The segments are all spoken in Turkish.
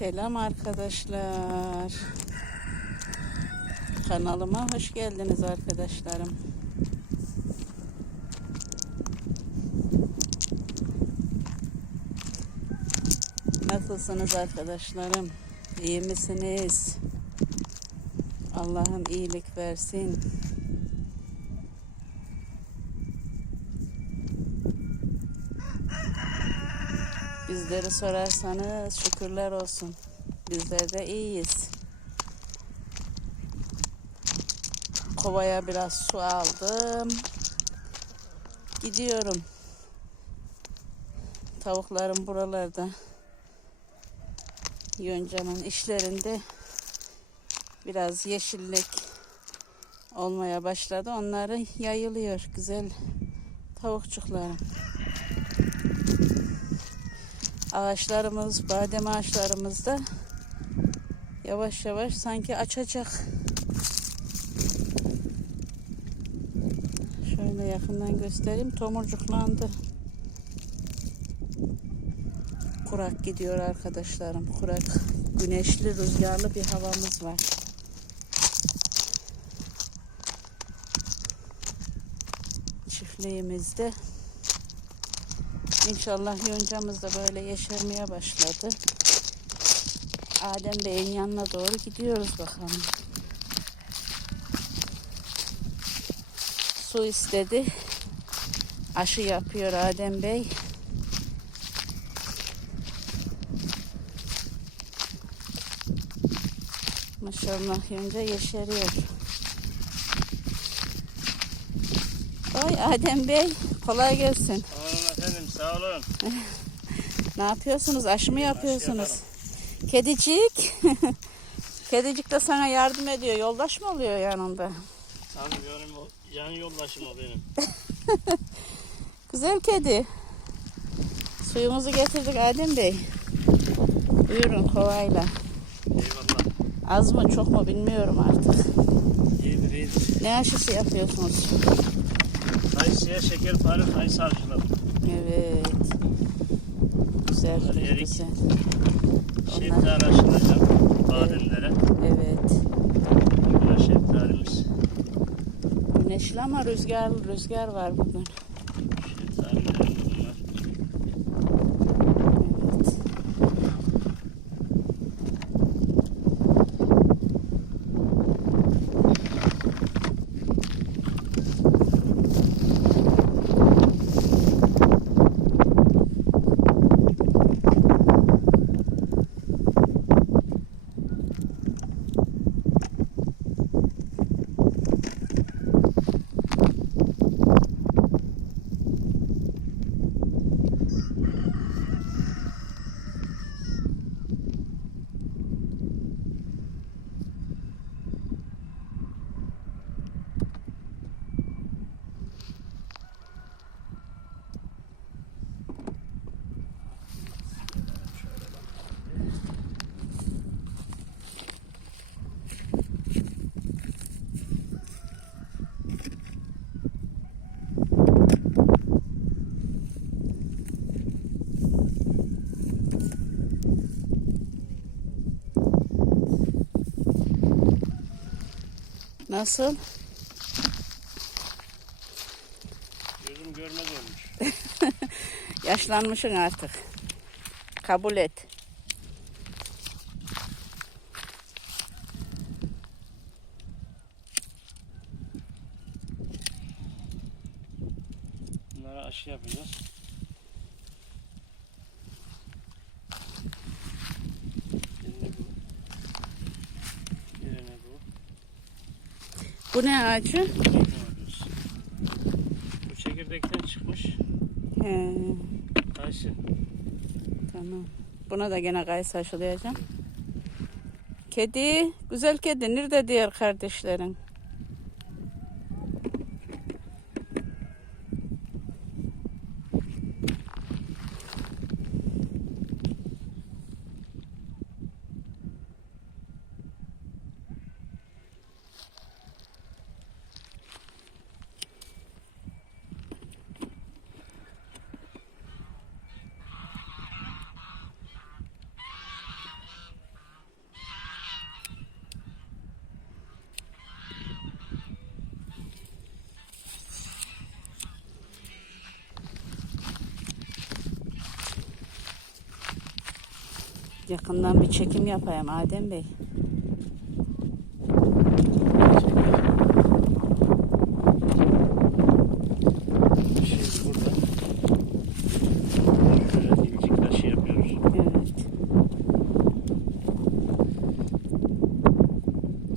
Selam arkadaşlar. Kanalıma hoş geldiniz arkadaşlarım. Nasılsınız arkadaşlarım? İyi misiniz? Allah'ım iyilik versin. Bizleri sorarsanız şükürler olsun. Bizler de iyiyiz. Kovaya biraz su aldım. Gidiyorum. Tavuklarım buralarda. Yonca'nın işlerinde biraz yeşillik olmaya başladı. Onları yayılıyor güzel tavukçuklarım. Ağaçlarımız, badem ağaçlarımız da yavaş yavaş sanki açacak. Şöyle yakından göstereyim. Tomurcuklandı. Kurak gidiyor arkadaşlarım. Kurak, güneşli, rüzgarlı bir havamız var. Çiftliğimizde İnşallah yoncamız da böyle yeşermeye başladı. Adem Bey'in yanına doğru gidiyoruz bakalım. Su istedi. Aşı yapıyor Adem Bey. Maşallah yonca yeşeriyor. Oy Adem Bey kolay gelsin. Sağ olun. Ne yapıyorsunuz? Aşı mı yapıyorsunuz? Kedicik. Kedicik de sana yardım ediyor. Yoldaş mı oluyor yanında? Tabii benim yan yoldaşım o benim. Güzel kedi. Suyumuzu getirdik Adem Bey. Buyurun kovayla. Eyvallah. Az mı çok mu bilmiyorum artık. İyidir iyidir. Ne aşısı yapıyorsunuz? Kayısıya şeker parı kayısı harcıladım. Evet. Güzel, Bunlar erik. güzel. Şeftali aşılayacağım bademlere. Evet. Bunlar şeftalimiz. Güneşli ama rüzgar, rüzgar var bugün. Şeftalilerim bunlar. Evet. Nasıl? Gözüm görmez olmuş. Yaşlanmışsın artık. Kabul et. Bunlara aşı yapacağız. Birine bu. Birine bu. Bu ne ağacı? Bu çekirdekten çıkmış He, kayısı. tamam. Buna da gene kayısı aşılayacağım. Kedi, güzel kedi. Nerede diğer kardeşlerin? Yakından bir çekim yapayım Adem Bey.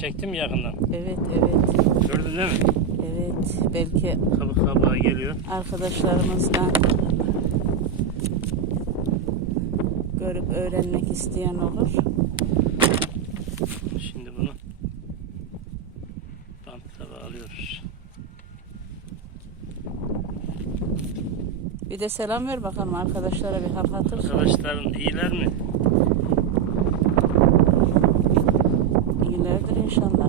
Çektim yakından. Evet, evet. Gördün değil mi? Evet. Belki Kabuk kabağa geliyor. arkadaşlarımızdan görüp öğrenmek isteyen olur. Şimdi bunu bantla bağlıyoruz. Bir de selam ver bakalım arkadaşlara bir hal hatır. Arkadaşların iyiler mi? İyilerdir inşallah.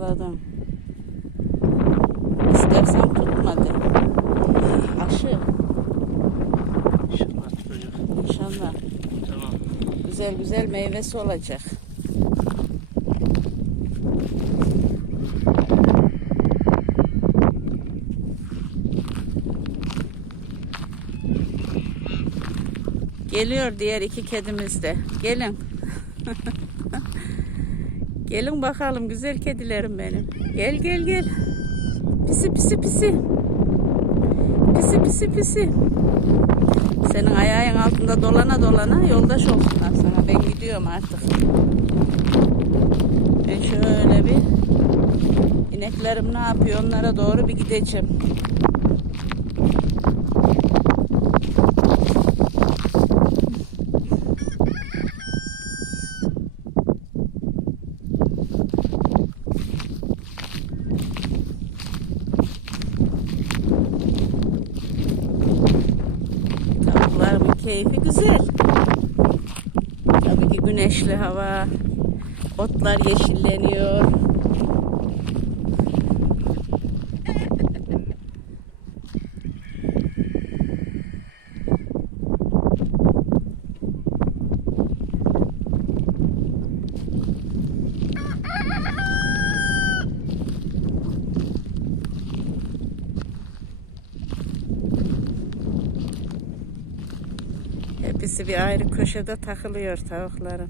Bağladım. İstersen tutmadı. Aşı İnşallah tutacak. inşallah. Tamam. Güzel güzel meyvesi olacak. Geliyor diğer iki kedimiz de. Gelin. Gelin bakalım güzel kedilerim benim. Gel gel gel. Pisi pisi pisi. Pisi pisi pisi. Senin ayağın altında dolana dolana yoldaş olsunlar sana. Ben gidiyorum artık. Ben şöyle bir ineklerim ne yapıyor onlara doğru bir gideceğim. Keyfi güzel. Tabii ki güneşli hava. Otlar yeşilleniyor. Hepsi bir ayrı köşede takılıyor tavukların.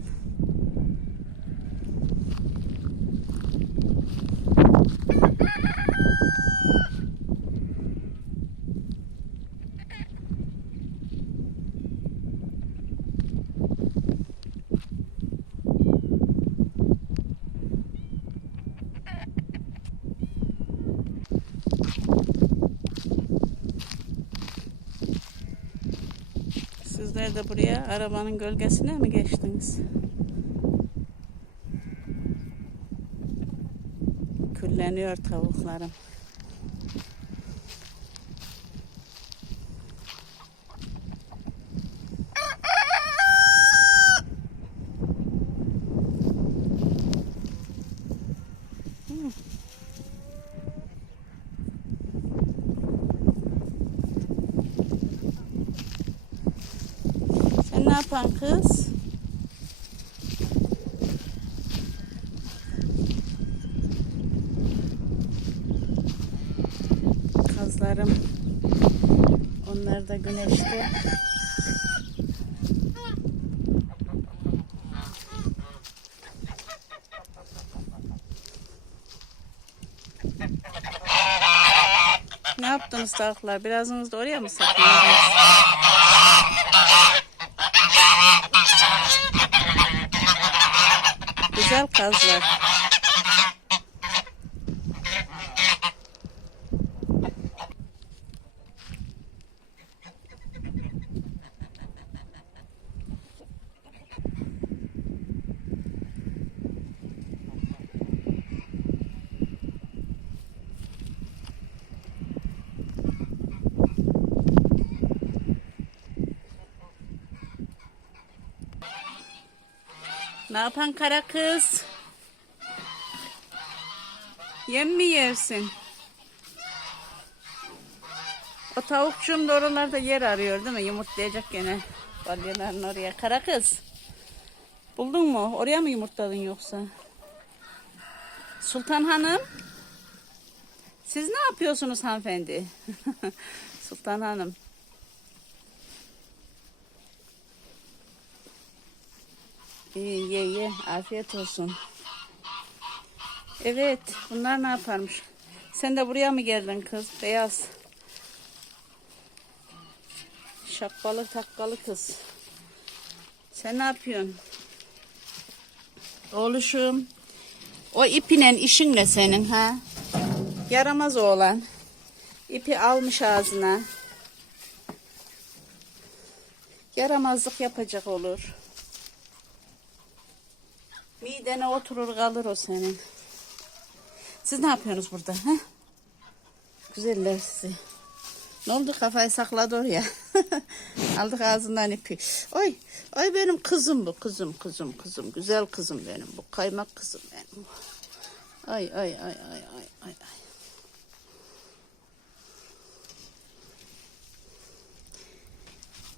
De buraya arabanın gölgesine mi geçtiniz? Külleniyor tavuklarım. Yapan kız? Kazlarım. Onlar da güneşte. Ne yaptınız tavuklar? Birazınız da oraya mı saklandınız? Güzel kazlar. Ne yapan kara kız? Yem mi yersin? O tavukçum da oralarda yer arıyor değil mi? Yumurtlayacak gene. Balyaların oraya. Kara kız. Buldun mu? Oraya mı yumurtladın yoksa? Sultan Hanım. Siz ne yapıyorsunuz hanımefendi? Sultan Hanım. İyi ye ye. Afiyet olsun. Evet. Bunlar ne yaparmış? Sen de buraya mı geldin kız? Beyaz. Şapkalı takkalı kız. Sen ne yapıyorsun? Oğluşum. O ipinen işin ne senin ha? Yaramaz oğlan. İpi almış ağzına. Yaramazlık yapacak olur. Midene oturur kalır o senin. Siz ne yapıyorsunuz burada? Ha? Güzeller sizi. Ne oldu kafayı sakladı oraya. Aldık ağzından ipi. Ay, ay benim kızım bu kızım kızım kızım. Güzel kızım benim bu. Kaymak kızım benim. Ay ay ay ay ay ay. ay.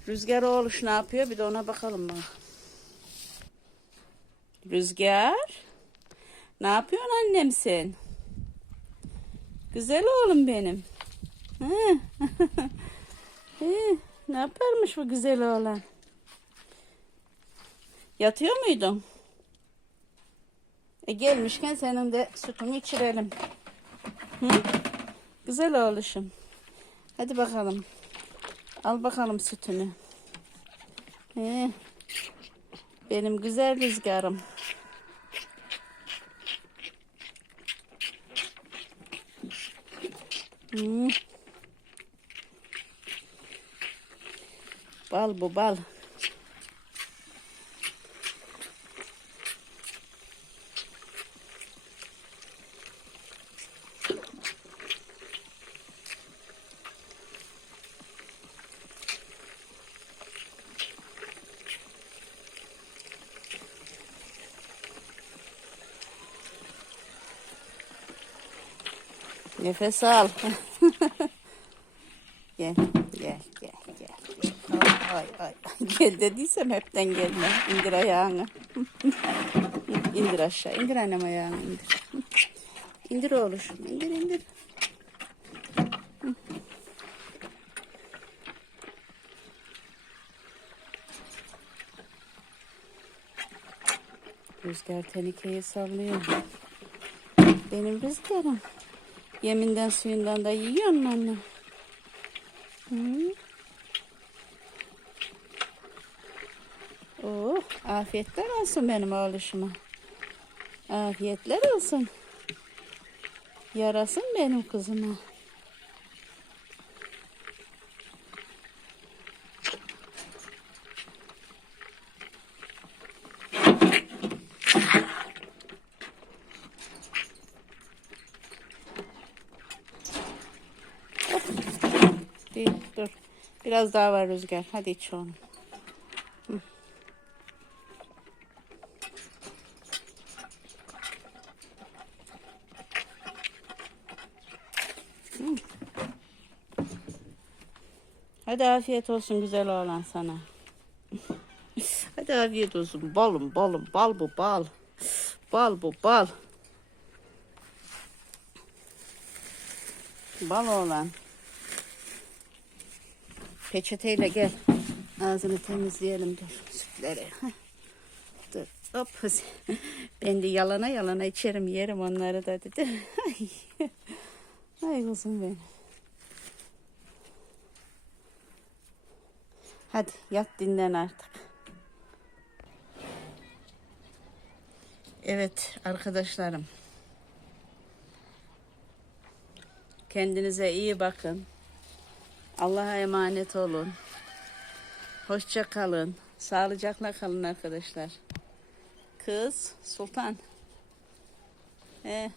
Rüzgar oğluş ne yapıyor? Bir de ona bakalım bak. Rüzgar. Ne yapıyorsun annem sen? Güzel oğlum benim. Ne yaparmış bu güzel oğlan? Yatıyor muydun? E gelmişken senin de sütünü içirelim. Hı? Güzel oğluşum. Hadi bakalım. Al bakalım sütünü. He. Benim güzel rüzgarım. Hı. Bal bu bal. Nefes al. Gel, gel, gel, gel. Ay, ay, ay. Gel dediysem hepten gelme. İndir ayağını. indir aşağı. İndir annem ayağını. indir. İndir oğluşum. İndir, indir. Rüzgar tenikeyi sallıyor. Benim rüzgarım. Yeminden suyundan da yiyor mu anne? Oh, afiyetler olsun benim oğluşuma. Afiyetler olsun. Yarasın benim kızıma. Değil, dur. Biraz daha var rüzgar. Hadi iç onu. Hadi afiyet olsun güzel oğlan sana. Hadi afiyet olsun. Balım balım bal bu bal. Bal bu bal. Bal oğlan. Peçeteyle gel. Ağzını temizleyelim dur sütleri. Heh. Dur hop. Ben de yalana yalana içerim yerim onları da dedi. Ay, Ay kuzum benim. Hadi yat dinlen artık. Evet arkadaşlarım. Kendinize iyi bakın. Allah'a emanet olun. Hoşça kalın. Sağlıcakla kalın arkadaşlar. Kız Sultan. Ee,